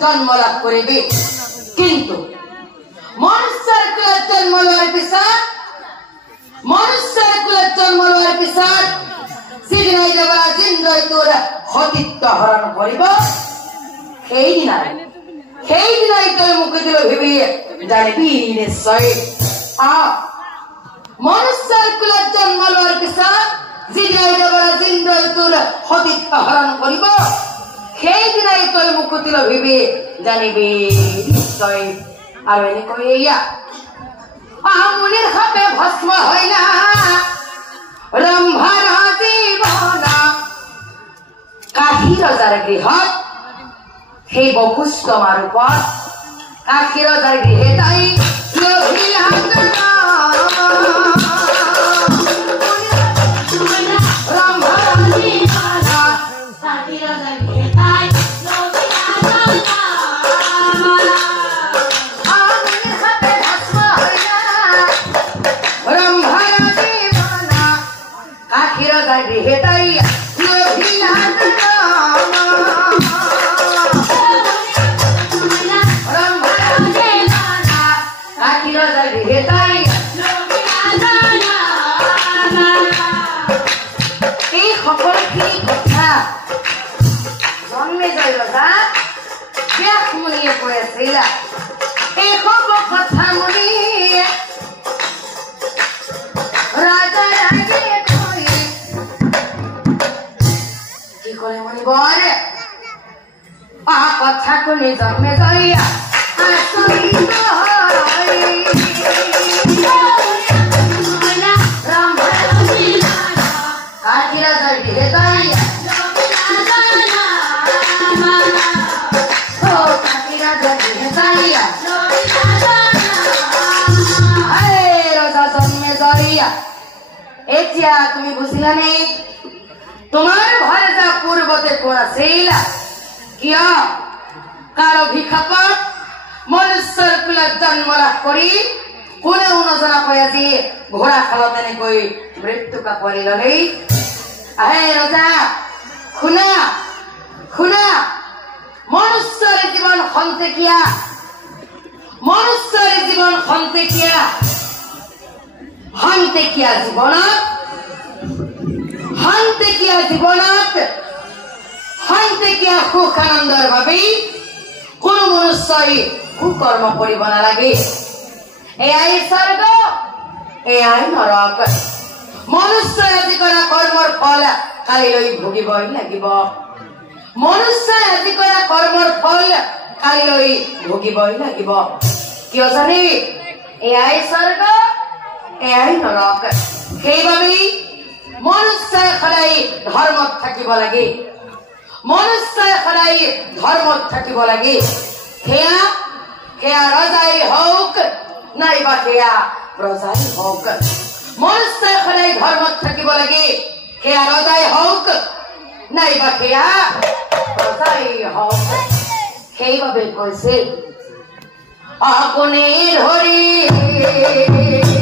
जन्म लाभ करिबे किन्तु मनुष्यर कुल जन्म लवार पिছত सिदिनाई जबा जिन्दै तोर हतित्व हरण करिब সেই দিনাই তই মুখে দিল ভেবে জানিবি নিশ্চয় মনুষ্যৰ কুলত জন্ম লোৱাৰ পিছত সিদিনাই জবা জিন্दै তোৰ হতিত্ব হৰণ কৰিব সেই দিনাই তই মুখে দিল ভেবে জানিবি নিশ্চয় আৰু এনেকৈ এয়া আমুনিৰ হাতে ভস্ম হয় না ৰম্ভাৰ জীৱনা কাহি ৰজাৰ গৃহত সেই বপুষ্ট মাৰুপত কাহি ৰজাৰ গৃহে তাই কথা কোনে জন্মে যাইয়া এতিয়া তুমি বুঝিলানে তোমাৰ ঘৰে যা পূৰ্বতে কৰা ছিল কিয় কাৰ অভিশাপত মনুষ্যৰ কুলত জন্ম লাভ কৰি কোনেও নজনাকৈ আজি ঘোঁৰা খালত এনেকৈ মৃত্যু কাকৰি ললে আহে ৰজা শুনা শুনা মনুষ্যৰ জীৱন খন্তেকীয়া জীৱনত খন্তেকীয়া সুখ আনন্দৰ বাবে কোনো মনুষ্যই কুকৰ্ম কৰিব নালাগে এয়াই স্বৰ্গ এয়াই নৰক মনুষ্যই আজি কৰা কৰ্মৰ ফল কালিলৈ ভুগিবই লাগিব কিয় জানি এয়াই স্বৰ্গ এয়াই নৰক সেইবাবে মনুষ্যই সদায় ধৰ্মত থাকিব লাগে সেয়া ৰজাই হওক নাইবা সেয়া প্ৰজাই হওক মনুষ্যই সদায় ধৰ্মত থাকিব লাগে সেয়া ৰজাই হওক নাইবা সেয়া প্ৰজাই হওক সেইবাবে কৈছে আপুনি ধৰি